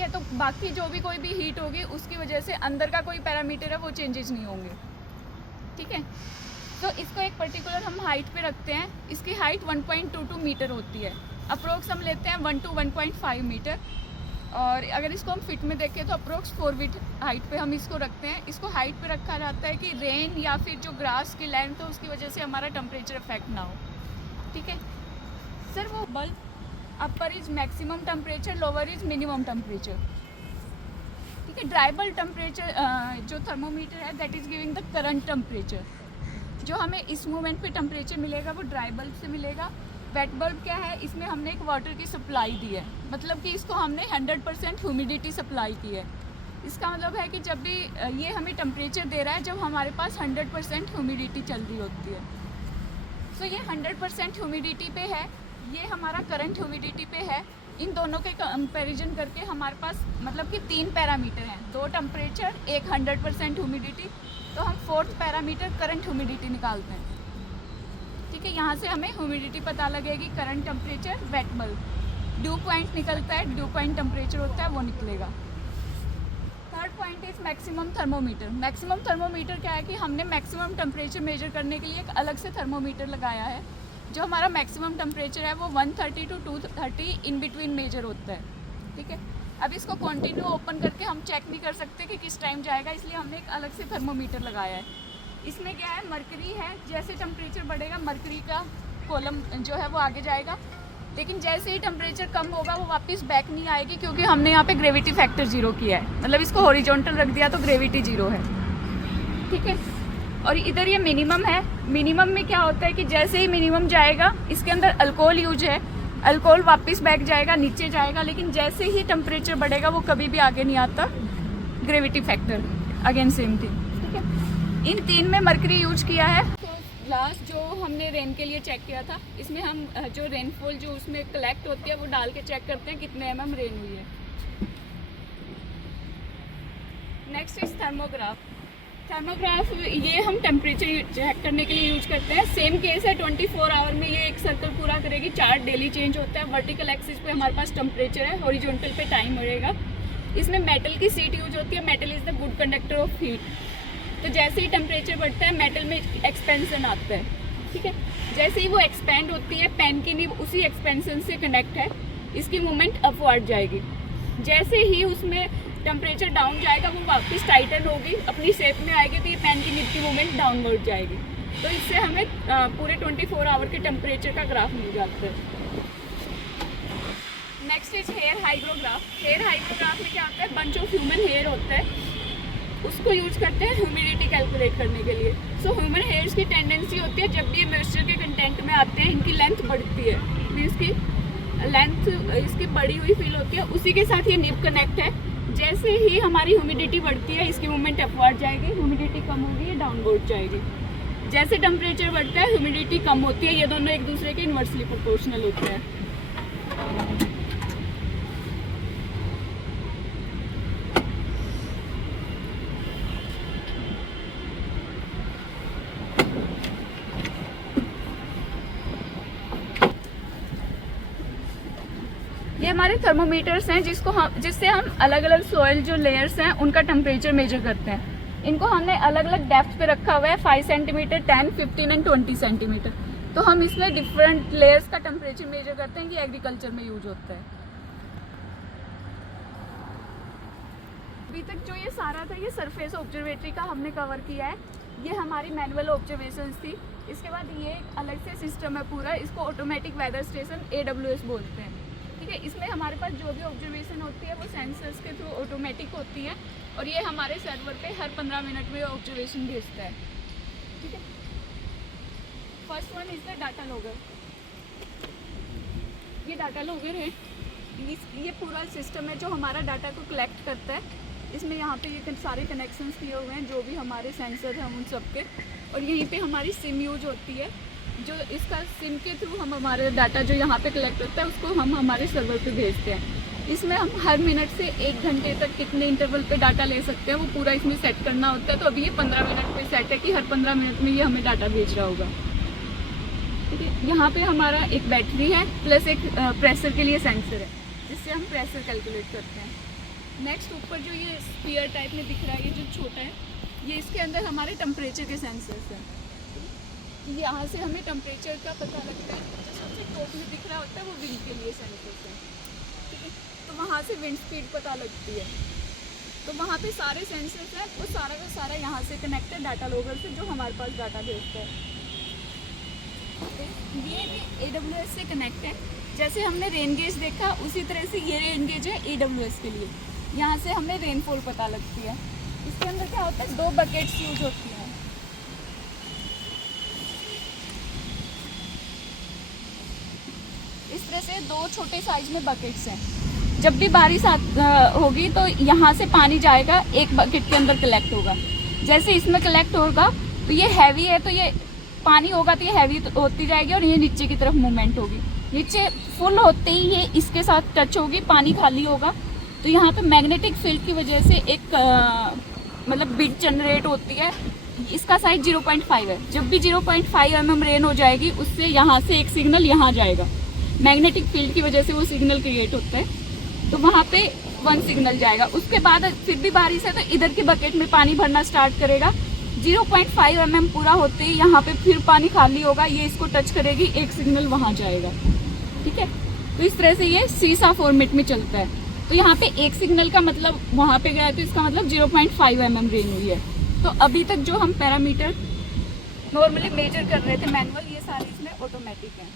ठीक है। तो बाकी जो भी कोई भी हीट होगी उसकी वजह से अंदर का कोई पैरामीटर है वो चेंजेस नहीं होंगे, ठीक है। तो इसको एक पर्टिकुलर हम हाइट पे रखते हैं। इसकी हाइट 1.22 मीटर होती है, अप्रोक्स हम लेते हैं 1 to 1.5 मीटर। और अगर इसको हम फिट में देखें तो अप्रोक्स 4 फीट हाइट पे हम इसको रखते हैं। इसको हाइट पे रखा जाता है कि रेन या फिर जो ग्रास की लेंथ हो उसकी वजह से हमारा टेम्परेचर इफेक्ट ना हो, ठीक है। सर वो bulb upper is maximum temperature, lower is minimum temperature, ठीक है। ड्राई बल्ब टेम्परेचर जो थर्मोमीटर है that is giving the current temperature. जो हमें इस मोमेंट पे टेम्परेचर मिलेगा वो ड्राई बल्ब से मिलेगा। वेट बल्ब क्या है, इसमें हमने एक वाटर की सप्लाई दी है, मतलब कि इसको हमने 100% ह्यूमिडिटी सप्लाई की है। इसका मतलब है कि जब भी ये हमें टेम्परेचर दे रहा है जब हमारे पास 100% ह्यूमिडिटी चल रही होती है। सो ये 100% ह्यूमिडिटी पे है, ये हमारा करंट ह्यूमिडिटी पे है। इन दोनों के कंपैरिजन करके हमारे पास मतलब कि 3 पैरामीटर हैं, 2 टेम्परेचर, एक 100% ह्यूमिडिटी। तो हम 4th पैरामीटर करंट ह्यूमिडिटी निकालते हैं, ठीक है। यहाँ से हमें ह्यूमिडिटी पता लगेगी, current temperature, wet bulb. Due point निकलता है, ड्यू पॉइंट टेम्परेचर होता है वो निकलेगा। Third point is maximum thermometer. Maximum thermometer क्या है कि हमने मैक्सिमम टेम्परेचर मेजर करने के लिए एक अलग से थर्मोमीटर लगाया है। जो हमारा मैक्सिमम टेम्परेचर है वो 130 to 230 इन बिटवीन मेजर होता है, ठीक है। अब इसको कंटिन्यू ओपन करके हम चेक नहीं कर सकते कि किस टाइम जाएगा, इसलिए हमने एक अलग से थर्मोमीटर लगाया है। इसमें क्या है, मरकरी है, जैसे टेम्परेचर बढ़ेगा मरकरी का कॉलम जो है वो आगे जाएगा, लेकिन जैसे ही टेम्परेचर कम होगा वो वापस बैक नहीं आएगी, क्योंकि हमने यहाँ पे ग्रेविटी फैक्टर 0 किया है, मतलब इसको हॉरिजॉन्टल रख दिया तो ग्रेविटी 0 है, ठीक है। और इधर ये मिनिमम है। मिनिमम में क्या होता है कि जैसे ही मिनिमम जाएगा, इसके अंदर अल्कोहल यूज है, अल्कोहल वापस बैक जाएगा, नीचे जाएगा, लेकिन जैसे ही टेम्परेचर बढ़ेगा वो कभी भी आगे नहीं आता, gravity factor again same thing, ठीक है। इन 3 में मरकरी यूज किया है। तो लास्ट जो हमने रेन के लिए चेक किया था, इसमें हम जो रेनफॉल जो उसमें कलेक्ट होती है वो डाल के चेक करते हैं कितने mm रेन हुई है। Next is thermograph. थर्मोग्राफ ये हम टेम्परेचर चेक करने के लिए यूज करते हैं। सेम केस है, 24 आवर में ये एक सर्कल पूरा करेगी, चार्ट डेली चेंज होता है। वर्टिकल एक्सिस पे हमारे पास टेम्परेचर है, हॉरिजॉन्टल पे टाइम रहेगा। इसमें मेटल की सीट यूज होती है। Metal is the good conductor of heat. तो जैसे ही टेम्परेचर बढ़ता है मेटल में एक्सपेंशन आता है, ठीक है। जैसे ही वो एक्सपेंड होती है, पेन की नीब उसी एक्सपेंशन से कनेक्ट है, इसकी मूवमेंट अपवर्ड जाएगी। जैसे ही उसमें टेम्परेचर डाउन जाएगा वो वापस टाइटन होगी, अपनी शेप में आएगी, तो ये पेन की नीब की मूवमेंट डाउनवर्ड जाएगी। तो इससे हमें पूरे 24 आवर के टेम्परेचर का ग्राफ मिल जाता है। Next is here hygrograph. Here hygrograph में क्या होता है, बंच ऑफ ह्यूमन हेयर होता है, उसको यूज करते हैं ह्यूमिडिटी कैलकुलेट करने के लिए। सो ह्यूमन हेयर्स की टेंडेंसी होती है जब भी ये मॉइस्चर के कंटेंट में आते हैं इनकी लेंथ बढ़ती है, मीन्स की लेंथ इसकी बड़ी हुई फील होती है, उसी के साथ ये निब कनेक्ट है। जैसे ही हमारी ह्यूमिडिटी बढ़ती है इसकी मूवमेंट अपवर्ड जाएगी, ह्यूमिडिटी कम होगी ये डाउनवर्ड जाएगी। जैसे टेम्परेचर बढ़ता है ह्यूमिडिटी कम होती है, ये दोनों एक दूसरे के इन्वर्सली प्रोपोर्शनल होते हैं। ये हमारे थर्मोमीटर्स हैं जिससे हम अलग अलग सॉइल जो लेयर्स हैं उनका टेम्परेचर मेजर करते हैं। इनको हमने अलग अलग डेप्थ पे रखा हुआ है, 5 सेंटीमीटर, 10, 15 एंड 20 सेंटीमीटर। तो हम इसमें डिफरेंट लेयर्स का टेम्परेचर मेजर करते हैं, ये एग्रीकल्चर में यूज होता है। अभी तक जो ये सारा था ये सरफेस ऑब्जर्वेटरी का हमने कवर किया है, ये हमारी मैनुअल ऑब्जर्वेशंस थी। इसके बाद ये एक अलग से सिस्टम है पूरा, इसको ऑटोमेटिक वेदर स्टेशन AWS बोलते हैं, ठीक है। इसमें हमारे पास जो भी ऑब्जर्वेशन होती है वो सेंसर्स के थ्रू ऑटोमेटिक होती है, और ये हमारे सर्वर पे हर 15 मिनट में ऑब्जर्वेशन भेजता है, ठीक है। First one is the data logger. ये डाटा लॉगर है, ये पूरा सिस्टम है जो हमारा डाटा को कलेक्ट करता है। इसमें यहाँ पे ये सारे कनेक्शंस किए हुए हैं जो भी हमारे सेंसर हैं उन सब के, और यहीं पे हमारी सिम यूज होती है, जो इसका सिम के थ्रू हम हमारे डाटा जो यहाँ पे कलेक्ट होता है उसको हम हमारे सर्वर पे भेजते हैं। इसमें हम हर मिनट से 1 घंटे तक कितने इंटरवल पे डाटा ले सकते हैं वो पूरा इसमें सेट करना होता है। तो अभी ये 15 मिनट पे सेट है कि हर 15 मिनट में ये हमें डाटा भेज रहा होगा, ठीक है। यहाँ पे हमारा एक बैटरी है प्लस एक प्रेशर के लिए सेंसर है, जिससे हम प्रेशर कैलकुलेट करते हैं। नेक्स्ट ऊपर जो ये स्फीयर टाइप में दिख रहा है, ये जो छोटा है, ये इसके अंदर हमारे टेम्परेचर के सेंसर्स हैं। यहाँ से हमें टेम्परेचर का पता लगता है। जो सबसे टॉप में दिख रहा होता है वो विंड के लिए सेंसर्स हैं, ठीक है। तो वहाँ से विंड स्पीड पता लगती है। तो वहाँ पे सारे सेंसर्स हैं, वो सारा का सारा यहाँ से कनेक्ट है डाटा लॉगर से, जो हमारे पास डाटा भेजता है। ये भी AWS से कनेक्ट है। जैसे हमने रेन गेज देखा, उसी तरह से ये रेन गेज है AWS के लिए। यहाँ से हमें रेनफॉल पता लगती है। इसके अंदर क्या होता है, 2 बकेट्स यूज होती हैं। इस तरह से 2 छोटे साइज में बकेट्स हैं। जब भी बारिश होगी तो यहाँ से पानी जाएगा, एक बकेट के अंदर कलेक्ट होगा। जैसे इसमें कलेक्ट होगा तो ये हैवी है, तो ये पानी होगा तो ये हैवी होती जाएगी और ये नीचे की तरफ मूवमेंट होगी। नीचे फुल होते ही ये इसके साथ टच होगी, पानी खाली होगा। तो यहाँ पे मैग्नेटिक फील्ड की वजह से एक मतलब बिट जनरेट होती है। इसका साइज 0.5 है। जब भी 0.5 mm रेन हो जाएगी, उससे यहाँ से एक सिग्नल यहाँ जाएगा। मैग्नेटिक फील्ड की वजह से वो सिग्नल क्रिएट होता है, तो वहाँ पे 1 सिग्नल जाएगा। उसके बाद फिर भी बारिश है तो इधर के बकेट में पानी भरना स्टार्ट करेगा। 0.5 mm पूरा होते ही यहाँ पे फिर पानी खाली होगा, ये इसको टच करेगी, एक सिग्नल वहाँ जाएगा, ठीक है। तो इस तरह से ये सीसा फॉर्मेट में चलता है। तो यहाँ पे एक सिग्नल का मतलब वहाँ पे गया, तो इसका मतलब 0.5 mm रेन हुई है। तो अभी तक जो हम पैरामीटर नॉर्मली मेजर कर रहे थे मैनुअल, ये सारे इसमें ऑटोमेटिक हैं।